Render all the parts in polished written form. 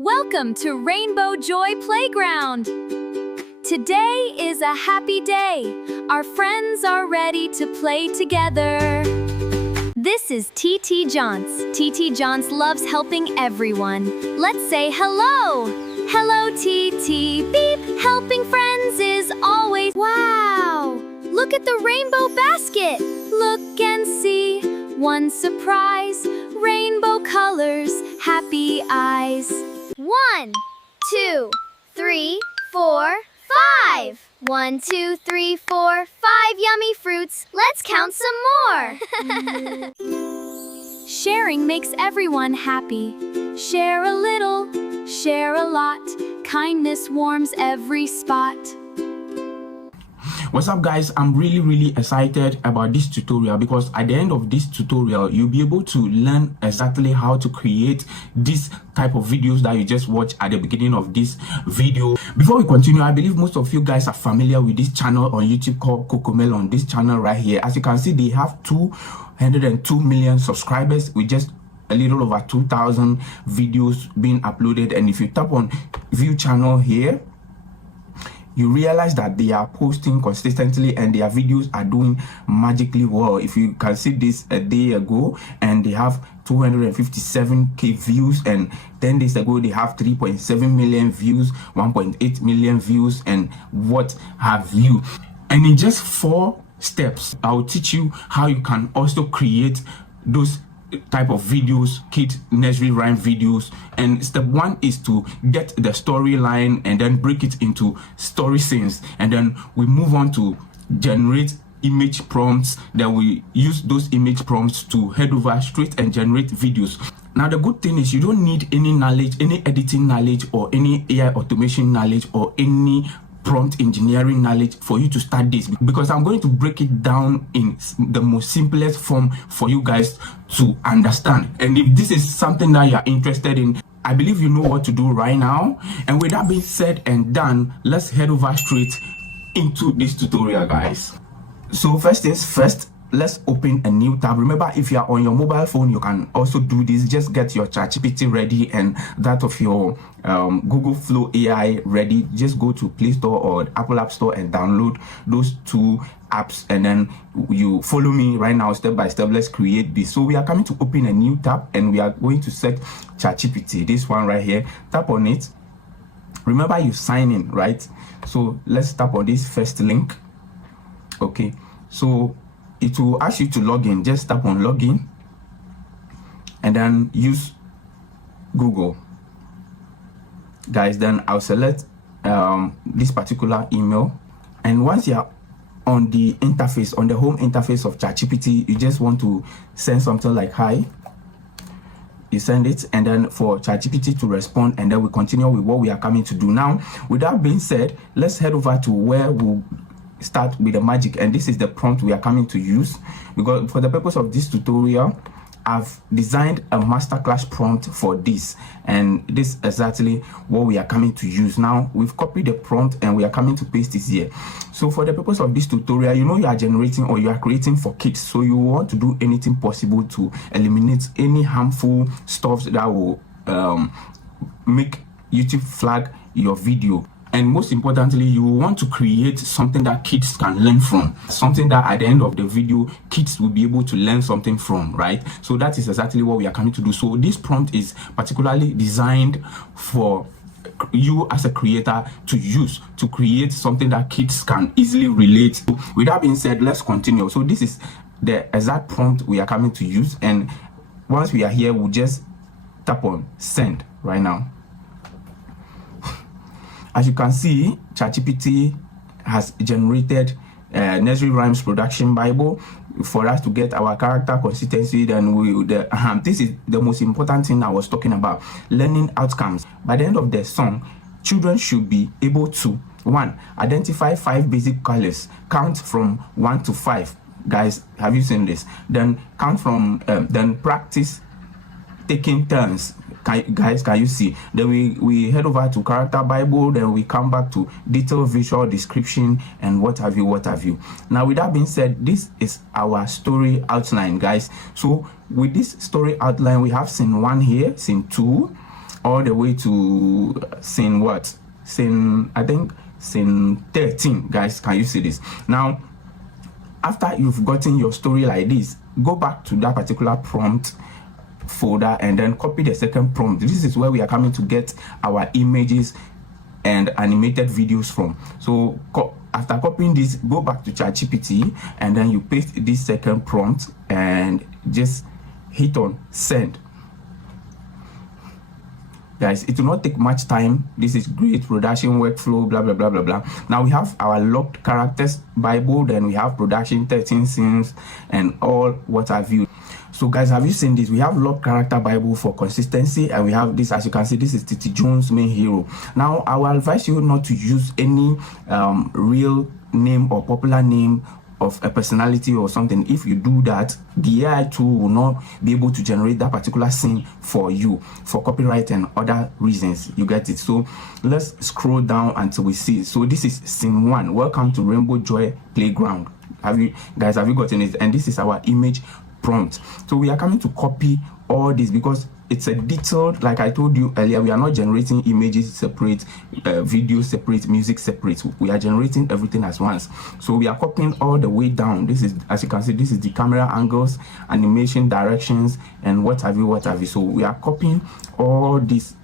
Welcome to Rainbow Joy Playground. Today is a happy day. Our friends are ready to play together. This is TT Johns. TT Johns loves helping everyone. Let's say hello. Hello, TT. Beep. Helping friends is always... Wow! Look at the rainbow basket. Look and see. One surprise. Rainbow colors. Happy eyes. 1, 2, 3, 4, 5. 1, 2, 3, 4, 5 yummy fruits. Let's count some more. Sharing makes everyone happy. Share a little, share a lot. Kindness warms every spot. What's up, guys? I'm really excited about this tutorial because at the end of this tutorial you'll be able to learn exactly how to create this type of videos that you just watched at the beginning of this video. Before we continue, I believe most of you guys are familiar with this channel on YouTube called Cocomelon. This channel right here, as you can see, they have 202 million subscribers with just a little over 2,000 videos being uploaded. And if you tap on view channel here, you realize that they are posting consistently and their videos are doing magically well. If you can see this a day ago, and they have 257k views, and 10 days ago they have 3.7 million views, 1.8 million views, and what have you. And in just 4 steps, I'll teach you how you can also create those type of videos, Kids Nursery Rhyme videos. And step 1 is to get the storyline and then break it into story scenes, and then we move on to generate image prompts. Then we use those image prompts to head over straight and generate videos. Now the good thing is you don't need any knowledge, any editing knowledge, or any AI automation knowledge, or any prompt engineering knowledge for you to start this, because I'm going to break it down in the most simplest form for you guys to understand. And if this is something that you are interested in, I believe you know what to do right now. And with that being said and done, let's head over straight into this tutorial, guys. So first things first, let's open a new tab. Remember, if you are on your mobile phone, you can also do this. Just get your ChatGPT ready and that of your Google Flow AI ready. Just go to Play Store or Apple App Store and download those 2 apps, and then you follow me right now step by step. Let's create this. So we are coming to open a new tab, and we are going to set ChatGPT, this one right here. Tap on it. Remember, you sign in, right? So let's tap on this first link. Okay, so it will ask you to log in. Just tap on login and then use Google, guys. Then I'll select this particular email, and once you're on the interface, on the home interface of ChatGPT, you just want to send something like hi. You send it, and then for ChatGPT to respond, and then we continue with what we are coming to do now. With that being said, let's head over to where we'll start with the magic, and this is the prompt we are coming to use, because for the purpose of this tutorial I've designed a masterclass prompt for this, and this is exactly what we are coming to use. Now we've copied the prompt and we are coming to paste this here. So for the purpose of this tutorial, you know, you are generating or you are creating for kids, so you want to do anything possible to eliminate any harmful stuff that will make YouTube flag your video. And most importantly, you want to create something that kids can learn from, something that at the end of the video kids will be able to learn something from, right? So that is exactly what we are coming to do. So this prompt is particularly designed for you as a creator to use to create something that kids can easily relate to. With that being said, let's continue. So this is the exact prompt we are coming to use, and once we are here, we'll just tap on send right now. As you can see, ChatGPT has generated Nursery Rhymes Production Bible for us to get our character consistency. Then this is the most important thing I was talking about, learning outcomes. By the end of the song, children should be able to 1. Identify 5 basic colors, count from 1 to 5. Guys, have you seen this? Then count from then practice taking turns. Guys, can you see? Then we head over to character Bible, then we come back to detailed visual description and what have you. Now with that being said, this is our story outline, guys. So with this story outline, we have scene 1 here, scene 2, all the way to scene what? Scene, I think scene 13, guys. Can you see this? Now, after you've gotten your story like this, go back to that particular prompt folder and then copy the second prompt. This is where we are coming to get our images and animated videos from. So after copying this, go back to ChatGPT and then you paste this second prompt and just hit on send. Guys, it will not take much time. This is great production workflow, blah blah blah blah blah. Now we have our locked characters Bible, then we have production 13 scenes and all what have you. So guys, have you seen this? We have locked character Bible for consistency, and we have this, as you can see, this is Titi Jones' main hero. Now I will advise you not to use any real name or popular name of a personality or something. If you do that, the AI tool will not be able to generate that particular scene for you for copyright and other reasons. You get it? So let's scroll down until we see. So this is scene 1. Welcome to Rainbow Joy Playground. Have you gotten it? And this is our image prompt. So we are coming to copy all this because it's a detailed, like I told you earlier, we are not generating images separate, video separate, music separate. We are generating everything as once. So we are copying all the way down. This is, as you can see, this is the camera angles, animation directions, and what have you. So we are copying all this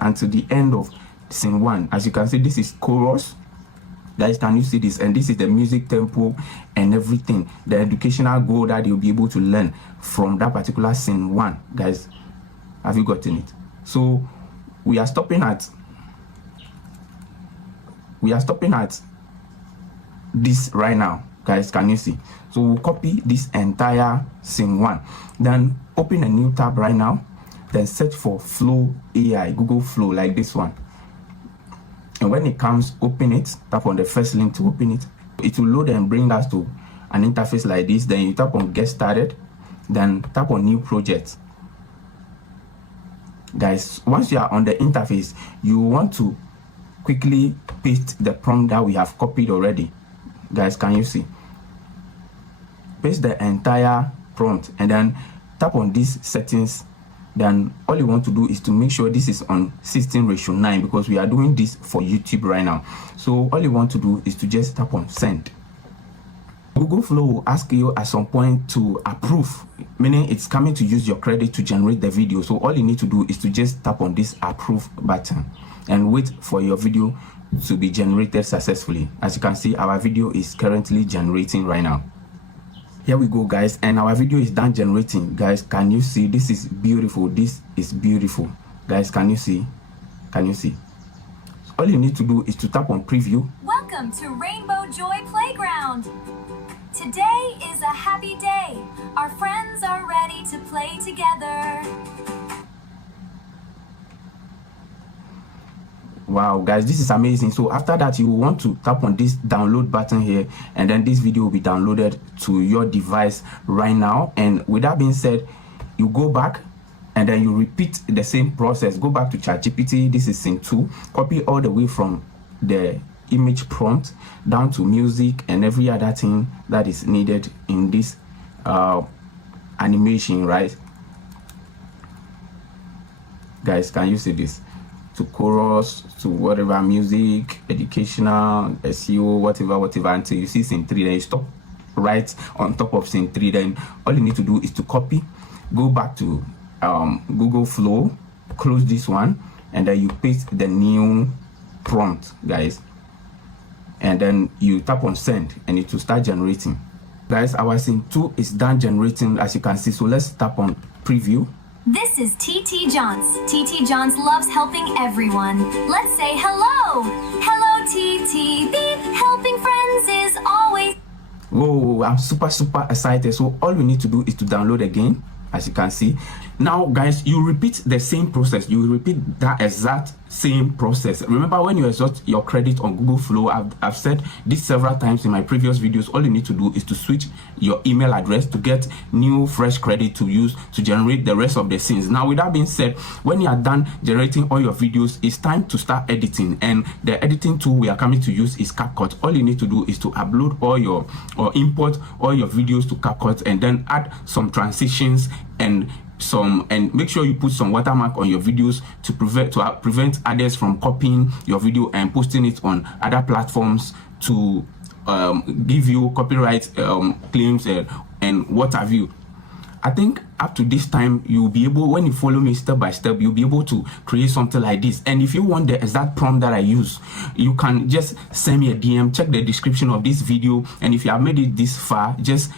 until the end of scene 1. As you can see, this is chorus. Guys, can you see this? And this is the music tempo and everything, the educational goal that you'll be able to learn from that particular scene 1. Guys, have you gotten it? So we are stopping at this right now. Guys, can you see? So we'll copy this entire scene 1, then open a new tab right now, then search for Flow AI, Google Flow, like this one. And when it comes, open it, tap on the first link to open it. It will load and bring us to an interface like this. Then you tap on get started, then tap on new project. Guys, once you are on the interface, you want to quickly paste the prompt that we have copied already. Guys, can you see? Paste the entire prompt and then tap on these settings. Then all you want to do is to make sure this is on 16:9 because we are doing this for YouTube right now. So all you want to do is to just tap on send. Google Flow will ask you at some point to approve, meaning it's coming to use your credit to generate the video. So all you need to do is to just tap on this approve button and wait for your video to be generated successfully. As you can see, our video is currently generating right now. Here we go, guys, and our video is done generating. Guys, can you see? This is beautiful. This is beautiful. Guys, can you see? Can you see? All you need to do is to tap on preview. Welcome to Rainbow Joy Playground. Today is a happy day. Our friends are ready to play together. Wow, guys, this is amazing. So after that, you will want to tap on this download button here, and then this video will be downloaded to your device right now. And with that being said, you go back and then you repeat the same process. Go back to ChatGPT. This is scene 2. Copy all the way from the image prompt down to music and every other thing that is needed in this animation, right? Guys, can you see this? To chorus, to whatever, music, educational, SEO, whatever, until you see scene 3. Then you stop right on top of scene 3. Then all you need to do is to copy, go back to Google Flow, close this one, and then you paste the new prompt, guys, and then you tap on send and it will start generating. Guys, our scene 2 is done generating, as you can see. So let's tap on preview. This is TT Johns. TT Johns loves helping everyone. Let's say hello. Hello, TT. Beep. Helping friends is always... Whoa, I'm super excited. So all we need to do is to download again, as you can see. Now, guys, you repeat the same process. You repeat that exact same process. Remember, when you exhaust your credit on Google Flow, I've said this several times in my previous videos. All you need to do is to switch your email address to get new fresh credit to use to generate the rest of the scenes. Now, with that being said, when you are done generating all your videos, it's time to start editing. And the editing tool we are coming to use is CapCut. All you need to do is to upload all your, or import all your videos to CapCut and then add some transitions and and make sure you put some watermark on your videos to prevent others from copying your video and posting it on other platforms to give you copyright claims and what have you. I think up to this time, you'll be able, when you follow me step by step, you'll be able to create something like this. And if you want the exact prompt that I use, you can just send me a DM, check the description of this video. And if you have made it this far, just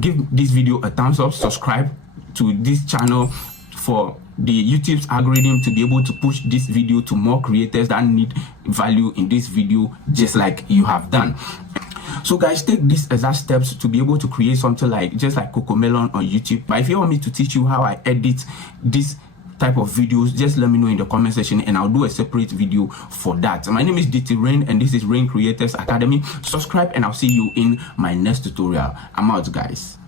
give this video a thumbs up, subscribe to this channel for the YouTube's algorithm to be able to push this video to more creators that need value in this video, just like you have done. So guys, take these exact steps to be able to create something like just like Cocomelon on YouTube. But if you want me to teach you how I edit this type of videos, just let me know in the comment section and I'll do a separate video for that. My name is Rhain and this is Rhain Creators Academy. Subscribe and I'll see you in my next tutorial. I'm out, guys.